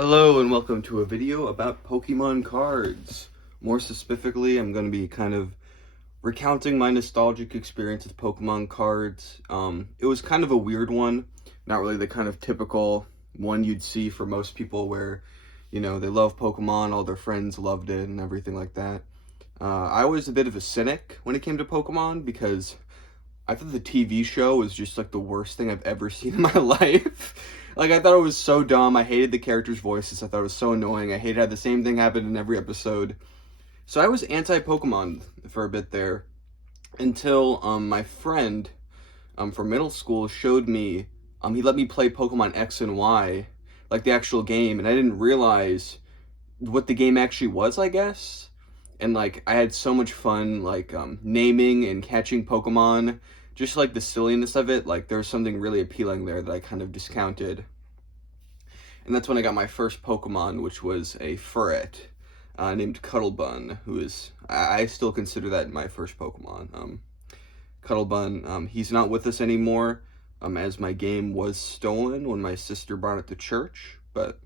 Hello and welcome to a video about Pokemon cards. More specifically, I'm going to be kind of recounting my nostalgic experience with Pokemon cards. It was kind of a weird one, not really the kind of typical one you'd see for most people where, they love Pokemon, all their friends loved it and everything like that. I was a bit of a cynic when it came to Pokemon because I thought the TV show was just like the worst thing I've ever seen in my life. Like, I thought it was so dumb. I hated the characters' voices. I thought it was so annoying. I hated how the same thing happened in every episode. So I was anti-Pokemon for a bit there until my friend from middle school showed me, he let me play Pokemon X and Y, like the actual game, and I didn't realize what the game actually was, I guess. And like, I had so much fun, like, naming and catching Pokemon. Just like the silliness of it, like there was something really appealing there that I kind of discounted. And that's when I got my first Pokemon, which was a Furret named Cuttlebun, who is, I still consider that my first Pokemon. Cuttlebun, he's not with us anymore, as my game was stolen when my sister brought it to church, but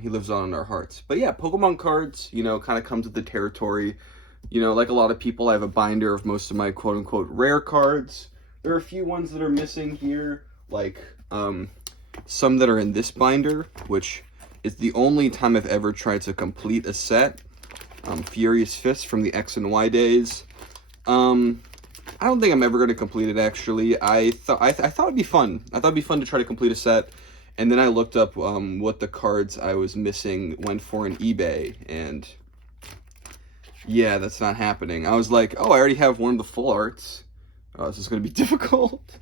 he lives on in our hearts. But yeah, Pokemon cards, kind of comes with the territory. Like a lot of people, I have a binder of most of my quote-unquote rare cards. There are a few ones that are missing here, like some that are in this binder, which is the only time I've ever tried to complete a set. Furious Fist from the X and Y days. I don't think I'm ever going to complete it, actually. I thought it'd be fun. I thought it'd be fun to try to complete a set. And then I looked up what the cards I was missing went for on eBay, and yeah, that's not happening. I was like, oh, I already have one of the full arts. Oh, this is going to be difficult.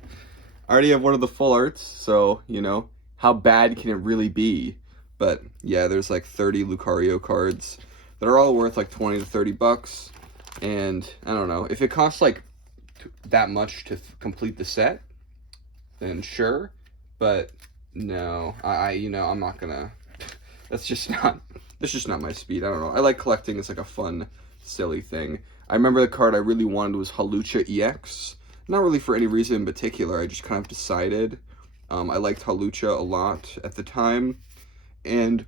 I already have one of the full arts, so, how bad can it really be? But, yeah, there's like 30 Lucario cards that are all worth like 20 to 30 bucks. And, I don't know, if it costs like that much to complete the set, then sure. But, no, I'm not gonna, that's just not my speed. I don't know. I like collecting. It's like a fun, silly thing. I remember the card I really wanted was Hawlucha EX. Not really for any reason in particular. I just kind of decided. I liked Hawlucha a lot at the time. And,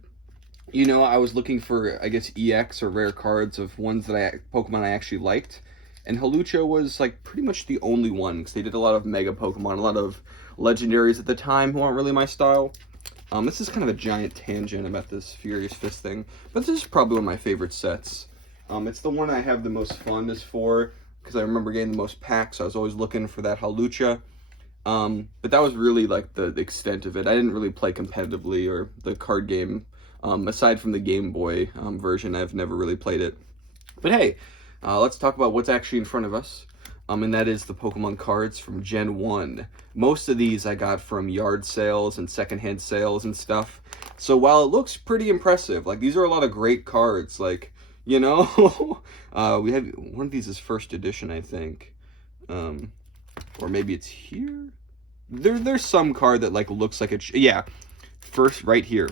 I was looking for, I guess, EX or rare cards of ones that Pokemon I actually liked. And Hawlucha was, like, pretty much the only one, because they did a lot of Mega Pokemon, a lot of legendaries at the time who aren't really my style. This is kind of a giant tangent about this Furious Fist thing, but this is probably one of my favorite sets. It's the one I have the most fondness for, because I remember getting the most packs, so I was always looking for that Hawlucha. But that was really, like, the extent of it. I didn't really play competitively, or the card game. Aside from the Game Boy version, I've never really played it. But hey, let's talk about what's actually in front of us. And that is the Pokemon cards from Gen 1. Most of these I got from yard sales and secondhand sales and stuff. So while it looks pretty impressive, like, these are a lot of great cards, like, we have, one of these is first edition, I think. Or maybe it's here? There's some card that, like, looks like it, yeah, first, right here.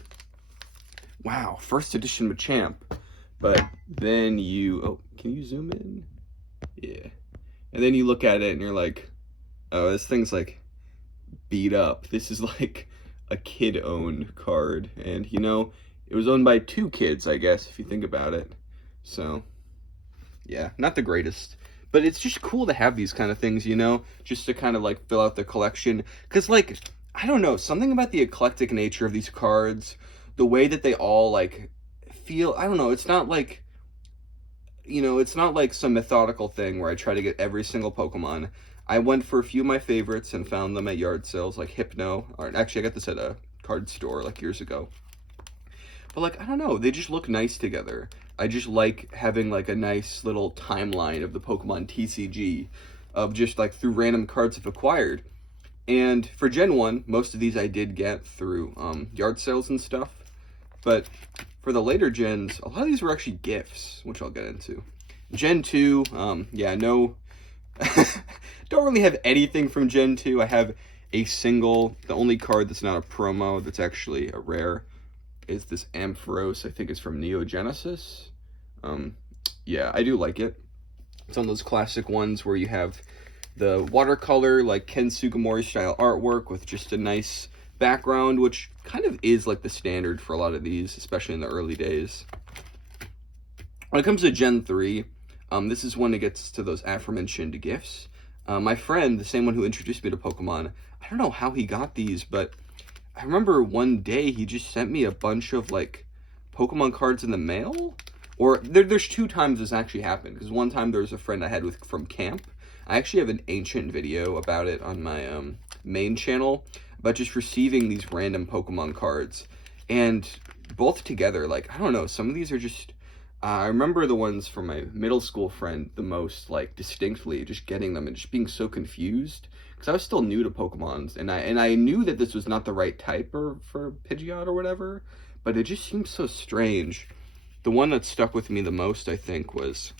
Wow, first edition Machamp. But then oh, can you zoom in? Yeah. And then you look at it and you're like, oh, this thing's like beat up. This is like a kid-owned card. And, it was owned by 2 kids, I guess, if you think about it. So, yeah, not the greatest. But it's just cool to have these kind of things, just to kind of like fill out the collection. Because, like, I don't know, something about the eclectic nature of these cards, the way that they all, like, feel, I don't know, it's not like, it's not like some methodical thing where I try to get every single Pokemon. I went for a few of my favorites and found them at yard sales, like Hypno. Or actually, I got this at a card store, like, years ago. But, like, I don't know, they just look nice together. I just like having, like, a nice little timeline of the Pokemon TCG, of just, like, through random cards I've acquired. And for Gen 1, most of these I did get through yard sales and stuff. But for the later gens, a lot of these were actually gifts, which I'll get into. Gen 2, yeah, no, don't really have anything from Gen 2. I have a single, the only card that's not a promo, that's actually a rare, is this Ampharos. I think it's from Neo Genesis. Yeah, I do like it. It's one of those classic ones where you have the watercolor, like Ken Sugimori style artwork with just a nice background, which kind of is like the standard for a lot of these, especially in the early days. When it comes to Gen 3, this is when it gets to those aforementioned gifts. My friend, the same one who introduced me to Pokemon, I don't know how he got these, but I remember one day he just sent me a bunch of like Pokemon cards in the mail. Or there's 2 times this actually happened, because one time there was a friend I had from camp. I actually have an ancient video about it on my main channel, about just receiving these random Pokemon cards. And both together, like, I don't know, some of these are just, I remember the ones from my middle school friend the most, like, distinctly, just getting them and just being so confused. Because I was still new to Pokemons, and I knew that this was not the right type for Pidgeot or whatever, but it just seemed so strange. The one that stuck with me the most, I think, was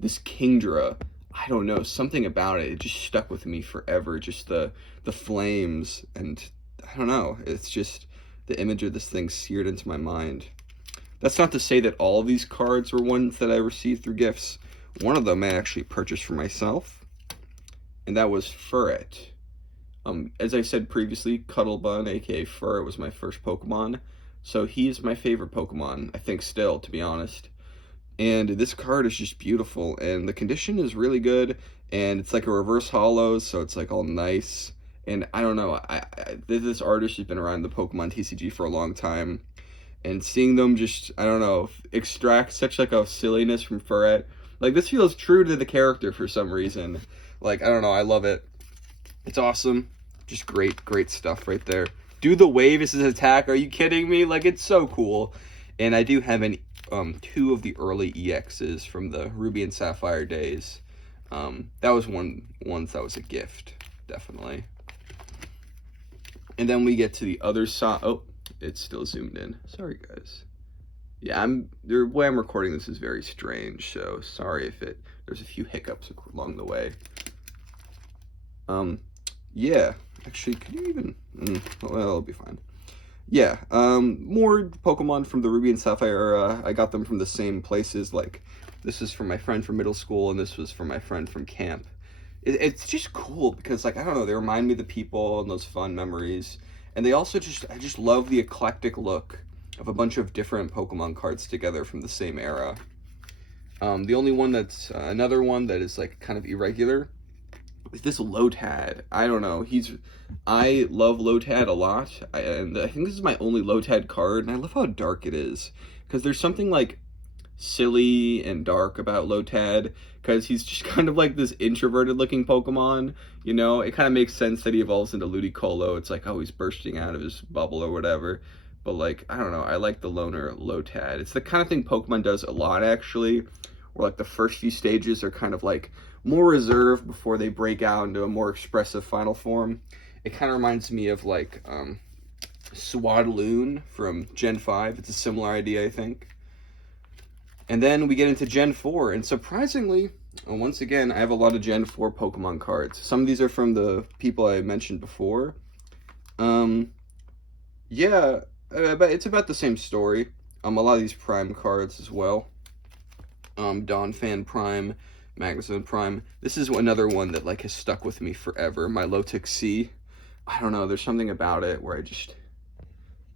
this Kingdra. I don't know, something about it just stuck with me forever. Just the flames, and I don't know, it's just the image of this thing seared into my mind. That's not to say that all of these cards were ones that I received through gifts. One of them I actually purchased for myself, and that was Furret. As I said previously, Cuttlebun, aka Furret, was my first Pokemon. So he's my favorite Pokemon, I think, still, to be honest. And this card is just beautiful, and the condition is really good, and it's like a reverse holo, so it's like all nice. And I don't know, this artist has been around the Pokemon TCG for a long time, and seeing them just, I don't know, extract such like a silliness from Furret, like this feels true to the character for some reason. Like, I don't know, I love it. It's awesome. Just great stuff right there. Do the wave as his attack. Are you kidding me? Like, it's so cool. And I do have 2 of the early EXs from the Ruby and Sapphire days. That was one that was a gift, definitely. And then we get to the other side. Oh, it's still zoomed in. Sorry, guys. Yeah, the way I'm recording this is very strange, so sorry if there's a few hiccups along the way. Yeah. Actually, could you even... well, it'll be fine. Yeah, more Pokemon from the Ruby and Sapphire era. I got them from the same places. Like, this is from my friend from middle school, and this was from my friend from camp. It's just cool because, like, I don't know, they remind me of the people and those fun memories. And they also I just love the eclectic look of a bunch of different Pokemon cards together from the same era. The only one that's, another one that is, like, kind of irregular is this Lotad. I don't know, I love Lotad a lot, and I think this is my only Lotad card, and I love how dark it is, because there's something, like, silly and dark about Lotad, because he's just kind of like this introverted looking Pokemon, you know? It kind of makes sense that he evolves into Ludicolo. It's like, oh, he's bursting out of his bubble or whatever, but, like, I don't know, I like the loner Lotad. It's the kind of thing Pokemon does a lot, actually, where, like, the first few stages are kind of, like, more reserved before they break out into a more expressive final form. It kind of reminds me of, like, Swadloon from Gen 5. It's a similar idea, I think. And then we get into Gen 4, and surprisingly, once again, I have a lot of Gen 4 Pokemon cards. Some of these are from the people I mentioned before. Yeah, but it's about the same story. A lot of these Prime cards as well. Donphan Prime, Magnezone Prime. This is another one that, like, has stuck with me forever. My Milotic C. I don't know, there's something about it where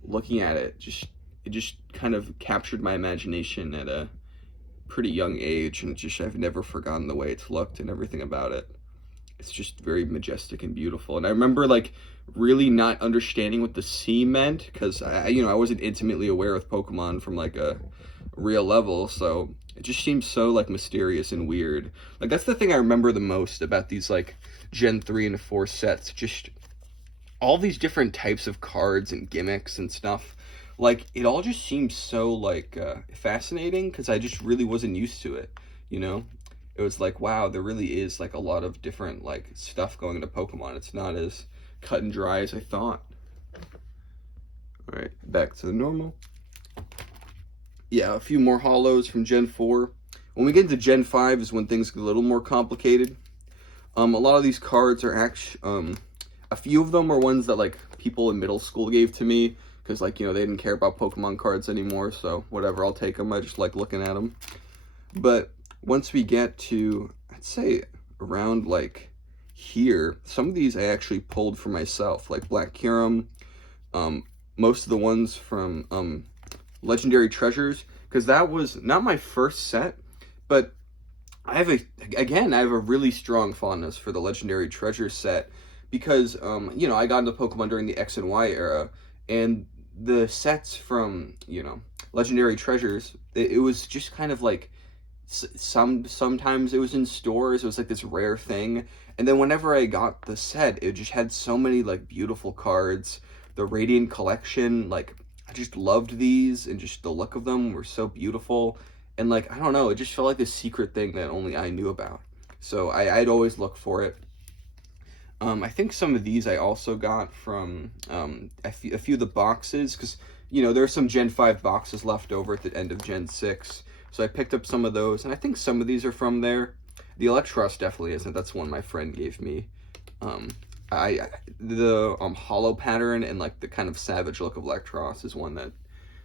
looking at it, it just kind of captured my imagination at a pretty young age, and I've never forgotten the way it's looked and everything about it. It's just very majestic and beautiful. And I remember, like, really not understanding what the C meant, because I wasn't intimately aware of Pokemon from, like, a real level, so it just seems so, like, mysterious and weird. Like, that's the thing I remember the most about these, like, Gen 3 and 4 sets. Just all these different types of cards and gimmicks and stuff. Like, it all just seems so, like, fascinating, because I just really wasn't used to it, you know? It was like, wow, there really is, like, a lot of different, like, stuff going into Pokemon. It's not as cut and dry as I thought. Alright, back to the normal. Yeah, a few more holos from Gen 4. When we get into Gen 5 is when things get a little more complicated. A lot of these cards are actually, a few of them are ones that, like, people in middle school gave to me, because, like, you know, they didn't care about Pokemon cards anymore, so whatever, I'll take them. I just like looking at them. But once we get to, I'd say, around, like, here, some of these I actually pulled for myself, like Black Kyurem, most of the ones from Legendary Treasures, because that was not my first set, but I have a really strong fondness for the Legendary Treasures set, because you know, I got into Pokemon during the X and Y era, and the sets from, you know, Legendary Treasures, it was just kind of like sometimes it was in stores, it was like this rare thing, and then whenever I got the set, it just had so many like beautiful cards. The Radiant Collection, like, I just loved these, and just the look of them were so beautiful, and like, I don't know, it just felt like this secret thing that only I knew about, so I'd always look for it. I think some of these I also got from a few of the boxes, because, you know, there are some Gen 5 boxes left over at the end of Gen 6, so I picked up some of those, and I think some of these are from there. The Electros definitely isn't. That's one my friend gave me. The hollow pattern and like the kind of savage look of Electros is one that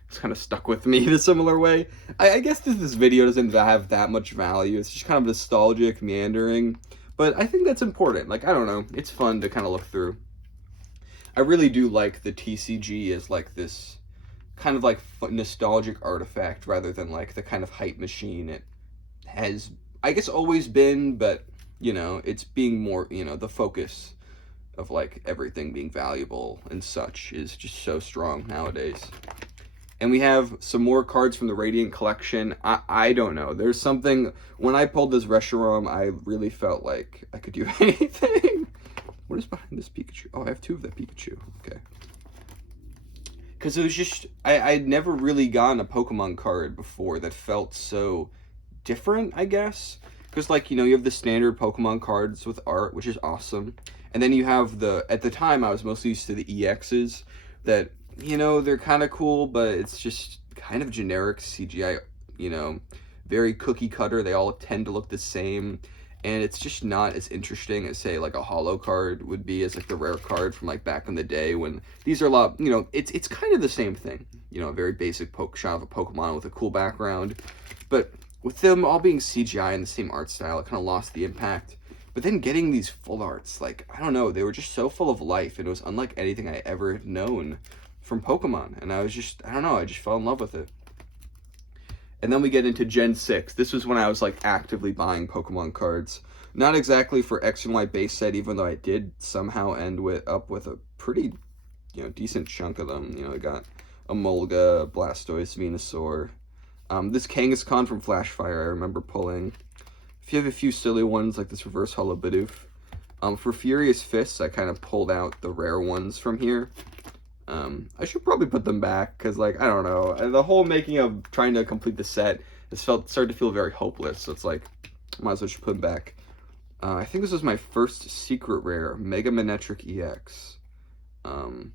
has kind of stuck with me in a similar way. I guess this video doesn't have that much value. It's just kind of nostalgic, meandering. But I think that's important. Like, I don't know. It's fun to kind of look through. I really do like the TCG as like this kind of like nostalgic artifact rather than like the kind of hype machine it has, I guess, always been. But, you know, it's being more, you know, the focus of like everything being valuable and such is just so strong nowadays. And we have some more cards from the Radiant Collection. I don't know. There's something, when I pulled this Reshiram, I really felt like I could do anything. What is behind this Pikachu? Oh, I have two of that Pikachu. Okay. Because it was just, I'd never really gotten a Pokemon card before that felt so different, I guess. Because, like, you know, you have the standard Pokemon cards with art, which is awesome. And then you have at the time, I was mostly used to the EXs that, you know, they're kind of cool, but it's just kind of generic CGI, you know, very cookie cutter. They all tend to look the same, and it's just not as interesting as, say, like a holo card would be, as like the rare card from like back in the day, when these are a lot, you know, it's kind of the same thing, you know, a very basic shot of a Pokemon with a cool background, but with them all being CGI and the same art style, it kind of lost the impact. But then getting these full arts, like, I don't know, they were just so full of life, and it was unlike anything I ever had known from Pokemon, and I was just, I don't know, I just fell in love with it. And then we get into Gen 6. This was when I was like actively buying Pokemon cards. Not exactly for X and Y base set, even though I did somehow end up with a pretty, you know, decent chunk of them. You know, I got Emolga, Blastoise, Venusaur. This Kangaskhan from Flashfire I remember pulling. If you have a few silly ones like this Reverse Holo Bidoof. For Furious Fists, I kind of pulled out the rare ones from here. I should probably put them back, because, like, I don't know, the whole making of trying to complete the set started to feel very hopeless, so it's like, might as well just put them back. I think this was my first secret rare, Mega Manectric EX. An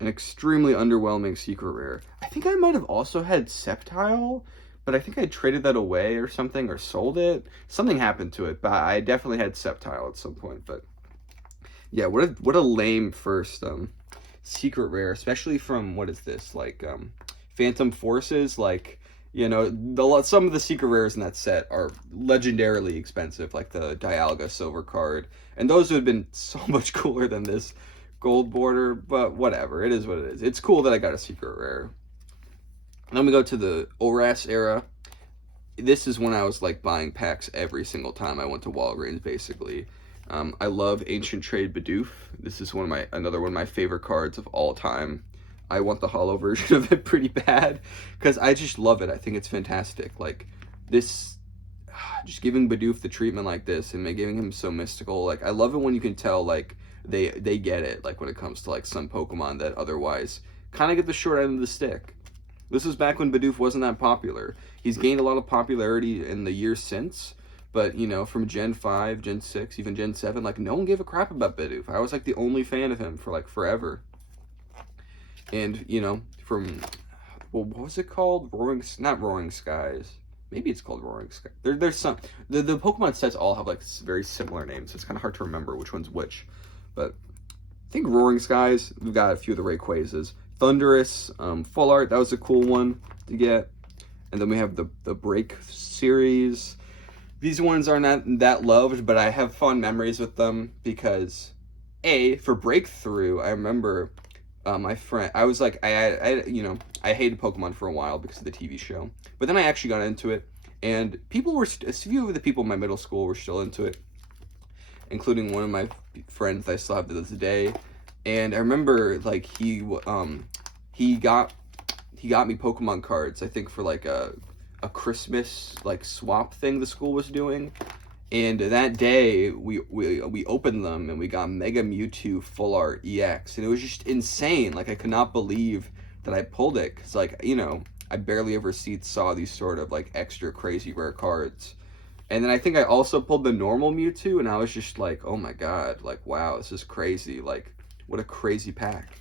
extremely underwhelming secret rare. I think I might have also had Sceptile, but I think I traded that away or something, or sold it. Something happened to it, but I definitely had Sceptile at some point. But yeah, what a lame first secret rare, especially from, what is this, like Phantom Forces. Like, you know, some of the secret rares in that set are legendarily expensive, like the Dialga silver card, and those would have been so much cooler than this gold border, but whatever, it is what it is. It's cool that I got a secret rare. And then we go to the ORAS era. This is when I was like buying packs every single time I went to Walgreens, basically. I love Ancient Trade Bidoof. This is another one of my favorite cards of all time. I want the holo version of it pretty bad, because I just love it. I think it's fantastic. Like, this, just giving Bidoof the treatment like this and giving him so mystical. Like, I love it when you can tell, like, they get it, like, when it comes to, like, some Pokemon that otherwise kind of get the short end of the stick. This was back when Bidoof wasn't that popular. He's gained a lot of popularity in the years since, but, you know, from Gen 5, Gen 6, even Gen 7, like, no one gave a crap about Bidoof. I was, like, the only fan of him for, like, forever. And, you know, from, well, what was it called? Not Roaring Skies. Maybe it's called Roaring Skies. There's some, the Pokemon sets all have, like, very similar names, so it's kind of hard to remember which one's which. But I think Roaring Skies, we've got a few of the Rayquazas. Thundurus, full art, that was a cool one to get. And then we have the Break series. These ones are not that loved, but I have fond memories with them because, for Breakthrough, I remember my friend. I was like, I hated Pokemon for a while because of the TV show, but then I actually got into it, and people were a few of the people in my middle school were still into it, including one of my friends that I still have to this day. And I remember like he got me Pokemon cards, I think for like a Christmas like swap thing the school was doing. And that day we opened them and we got Mega Mewtwo Full Art EX, and it was just insane. Like I could not believe that I pulled it, because like, I barely ever saw these sort of like extra crazy rare cards. And then I think I also pulled the normal Mewtwo, and I was just like, oh my god, like wow, this is crazy. Like what a crazy pack.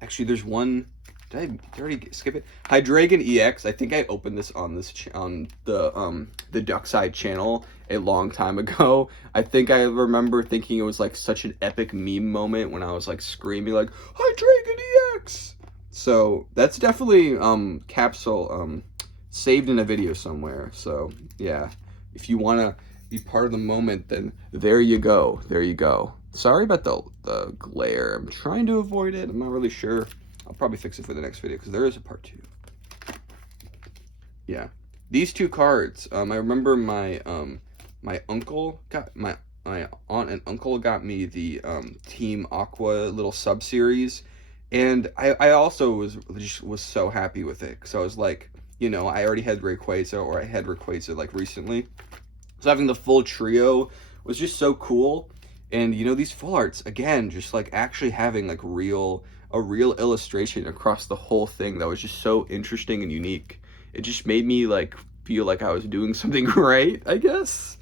Actually, there's one. Did I already skip it? Hydreigon EX. I think I opened this on the Duckside channel a long time ago. I think I remember thinking it was like such an epic meme moment when I was like screaming like Hydreigon EX. So that's definitely capsule saved in a video somewhere. So yeah, if you wanna be part of the moment, then there you go. There you go. Sorry about the glare. I'm trying to avoid it. I'm not really sure. I'll probably fix it for the next video because there is a part 2. Yeah, these 2 cards. I remember my my uncle got my aunt and uncle got me the Team Aqua little sub series, and I also was so happy with it because I was like, I already had Rayquaza, or I had Rayquaza like recently, so having the full trio was just so cool. And these full arts, again, just like actually having like a real illustration across the whole thing that was just so interesting and unique. It just made me like feel like I was doing something right, I guess.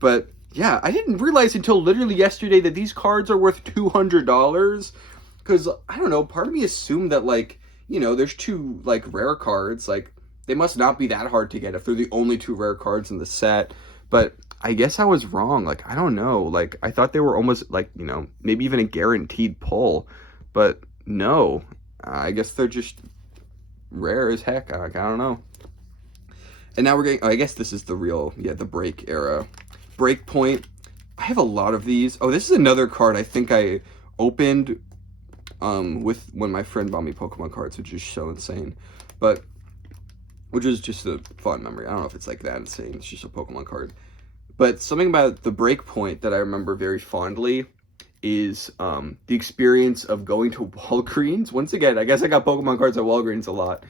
But yeah, I didn't realize until literally yesterday that these cards are worth $200, because I don't know, part of me assumed that like, there's 2 like rare cards, like they must not be that hard to get if they're the only 2 rare cards in the set. But I guess I was wrong. Like, I don't know. Like, I thought they were almost like, maybe even a guaranteed pull. But no, I guess they're just rare as heck. I don't know. And now we're getting, I guess this is the real, the break era. Breakpoint. I have a lot of these. Oh, this is another card I think I opened with when my friend bought me Pokemon cards, which is so insane. But, which is just a fun memory. I don't know if it's like that insane. It's just a Pokemon card. But something about the Breakpoint that I remember very fondly is the experience of going to Walgreens. Once again, I guess I got Pokemon cards at Walgreens a lot.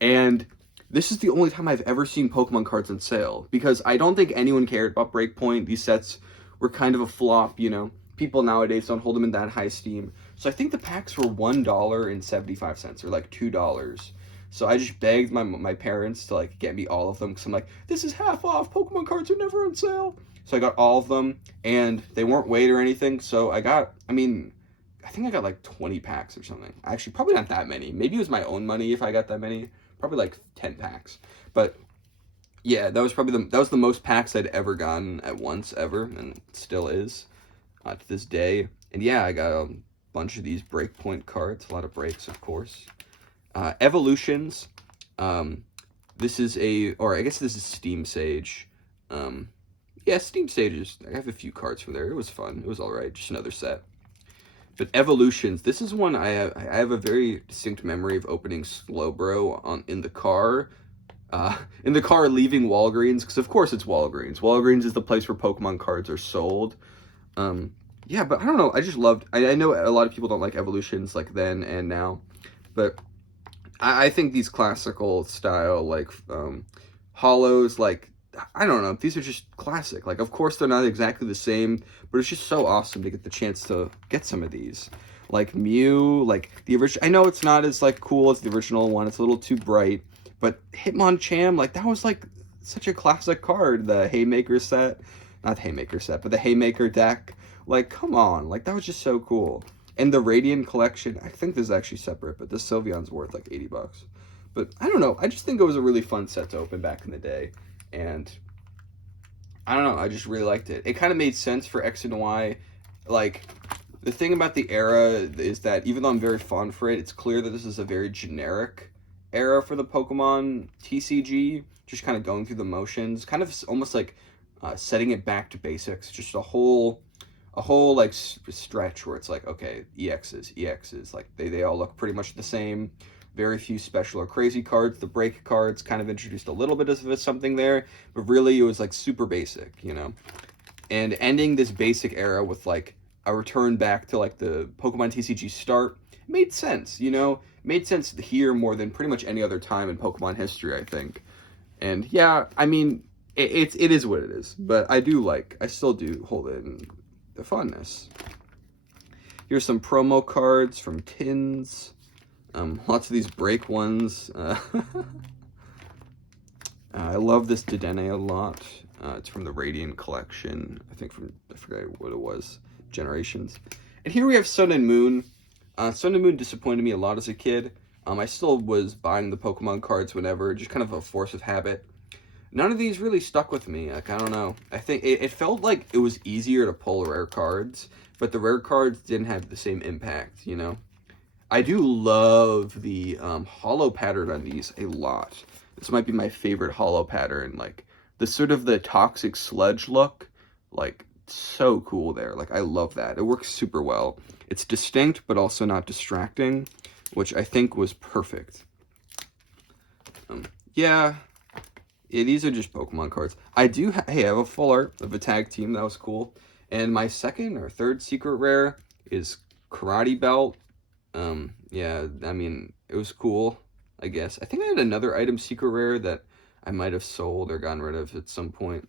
And this is the only time I've ever seen Pokemon cards on sale, because I don't think anyone cared about Breakpoint. These sets were kind of a flop, People nowadays don't hold them in that high esteem. So I think the packs were $1.75 or like $2. So I just begged my parents to like get me all of them, because I'm like, this is half off. Pokemon cards are never on sale. So I got all of them, and they weren't weighed or anything. So I think I got like 20 packs or something. Actually, probably not that many. Maybe it was my own money if I got that many. Probably like 10 packs. But yeah, that was probably the most packs I'd ever gotten at once ever, and still is to this day. And yeah, I got a bunch of these Breakpoint cards. A lot of breaks, of course. Evolutions. This is I guess this is Steam Sage. Yeah, Steam Sage I have a few cards from there. It was fun. It was alright. Just another set. But Evolutions, this is one I have a very distinct memory of opening Slowbro in the car. Leaving Walgreens, because of course it's Walgreens. Walgreens is the place where Pokemon cards are sold. Yeah, but I don't know. I just loved. I know a lot of people don't like Evolutions like then and now, but I think these classical style, like, hollows, like, I don't know, these are just classic. Like, of course, they're not exactly the same, but it's just so awesome to get the chance to get some of these. Like, Mew, like, the original, I know it's not as, like, cool as the original one, it's a little too bright, but Hitmonchan, like, that was, like, such a classic card. The Haymaker set, not Haymaker set, but the Haymaker deck, like, come on, like, that was just so cool. And the Radiant collection, I think this is actually separate, but this Sylveon's worth like $80. But I don't know, I just think it was a really fun set to open back in the day. And I don't know, I just really liked it. It kind of made sense for X and Y. Like, the thing about the era is that even though I'm very fond for it, it's clear that this is a very generic era for the Pokemon TCG, just kind of going through the motions, kind of almost like setting it back to basics, just a whole like stretch where it's like, okay, EXs, like they all look pretty much the same. Very few special or crazy cards. The break cards kind of introduced a little bit of something there, but really it was like super basic, you know. And ending this basic era with like a return back to like the Pokemon TCG start made sense, you know. Made sense here more than pretty much any other time in Pokemon history, I think. And yeah, I mean, it is what it is. But I still do hold it in the funness. Here's some promo cards from tins. Lots of these break ones. I love this Dedenne a lot. It's from the Radiant collection. I forget what it was. Generations. And here we have Sun and Moon. Sun and Moon disappointed me a lot as a kid. I still was buying the Pokemon cards whenever, just kind of a force of habit. None of these really stuck with me. Like, I don't know. I think it felt like it was easier to pull rare cards, but the rare cards didn't have the same impact, you know? I do love the holo pattern on these a lot. This might be my favorite holo pattern. Like, the sort of the toxic sludge look, like, so cool there. Like, I love that. It works super well. It's distinct, but also not distracting, which I think was perfect. Yeah, these are just Pokemon cards. I do, I have a full art of a tag team. That was cool. And my second or third secret rare is Karate Belt. Yeah, I mean, it was cool, I guess. I think I had another item secret rare that I might have sold or gotten rid of at some point.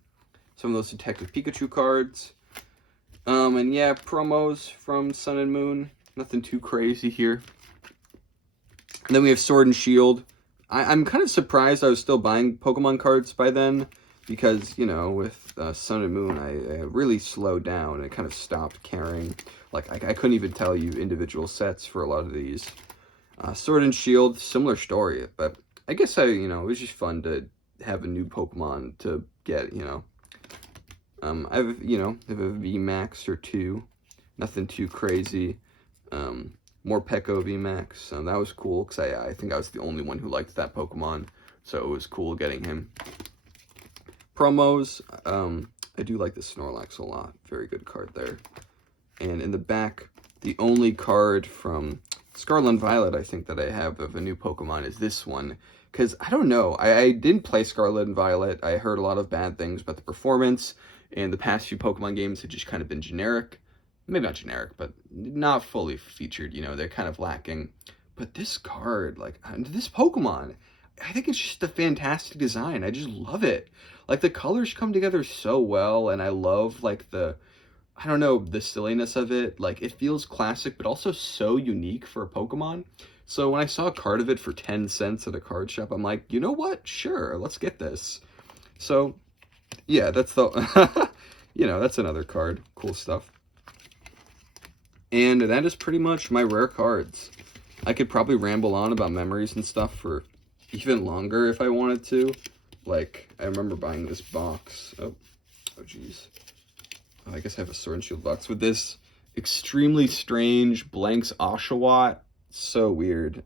Some of those Detective Pikachu cards. And yeah, promos from Sun and Moon. Nothing too crazy here. And then we have Sword and Shield. I'm kind of surprised I was still buying Pokemon cards by then, because, you know, with Sun and Moon, I really slowed down and kind of stopped caring. Like, I couldn't even tell you individual sets for a lot of these. Sword and Shield, similar story, but I guess you know, it was just fun to have a new Pokemon to get, you know. I have, you know, have a VMAX or two. Nothing too crazy. More Peko VMAX. That was cool, because I think I was the only one who liked that Pokemon, so it was cool getting him. Promos, I do like the Snorlax a lot. Very good card there. And in the back, the only card from Scarlet and Violet, I think, that I have of a new Pokemon is this one. Because, I don't know, I didn't play Scarlet and Violet. I heard a lot of bad things about the performance, and the past few Pokemon games had just kind of been generic. Maybe not generic, but not fully featured, you know, they're kind of lacking. But this card, like, this Pokemon, I think it's just a fantastic design. I just love it. Like, the colors come together so well, and I love, like, I don't know, the silliness of it. Like, it feels classic, but also so unique for a Pokemon. So when I saw a card of it for 10 cents at a card shop, I'm like, you know what? Sure, let's get this. So, yeah, that's the, you know, that's another card. Cool stuff. And that is pretty much my rare cards. I could probably ramble on about memories and stuff for even longer if I wanted to. Like, I remember buying this box. Oh geez. I guess I have a Sword and Shield box with this extremely strange Blanks Oshawott. So weird.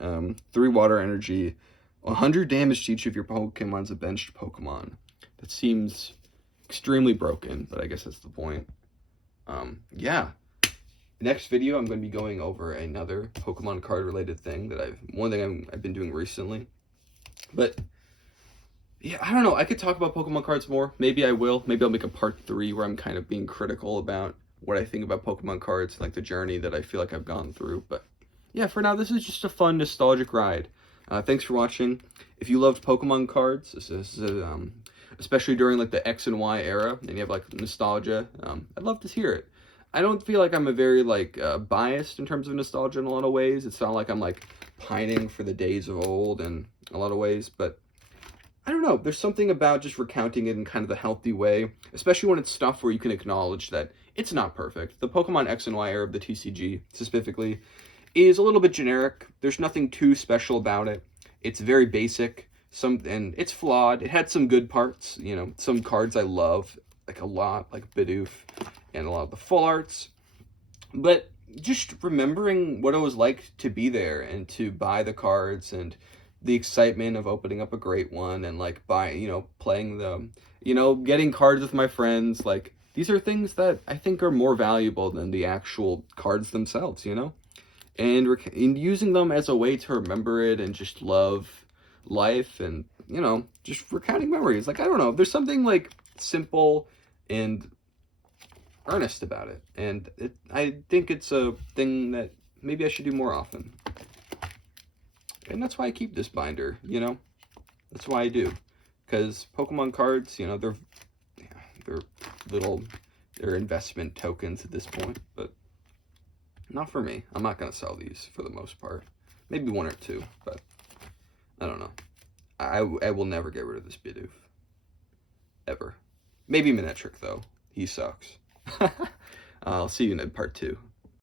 3 water energy, 100 damage to each of your Pokemon's a benched Pokemon. That seems extremely broken, but I guess that's the point. Yeah. Next video, I'm going to be going over another Pokemon card related thing that I've been doing recently. But yeah, I don't know. I could talk about Pokemon cards more. Maybe I will. Maybe I'll make a part 3 where I'm kind of being critical about what I think about Pokemon cards, like the journey that I feel like I've gone through. But yeah, for now, this is just a fun, nostalgic ride. Thanks for watching. If you loved Pokemon cards, especially during like the X and Y era, and you have like nostalgia, I'd love to hear it. I don't feel like I'm a very like biased in terms of nostalgia in a lot of ways. It's not like I'm like pining for the days of old in a lot of ways, but I don't know. There's something about just recounting it in kind of the healthy way, especially when it's stuff where you can acknowledge that it's not perfect. The Pokemon X and Y era of the TCG, specifically, is a little bit generic. There's nothing too special about it. It's very basic, and it's flawed. It had some good parts, you know, some cards I love, like a lot, like Bidoof, and a lot of the full arts. But just remembering what it was like to be there and to buy the cards and the excitement of opening up a great one and like buying, playing them, getting cards with my friends. Like, these are things that I think are more valuable than the actual cards themselves, and using them as a way to remember it and just love life and, just recounting memories. Like, I don't know, there's something like simple and earnest about it. And I think it's a thing that maybe I should do more often. And that's why I keep this binder, That's why I do. Because Pokemon cards, they're they're investment tokens at this point, but not for me. I'm not going to sell these for the most part. Maybe one or two, but I don't know. I will never get rid of this Bidoof. Ever. Maybe Manectric, though. He sucks. I'll see you in part 2.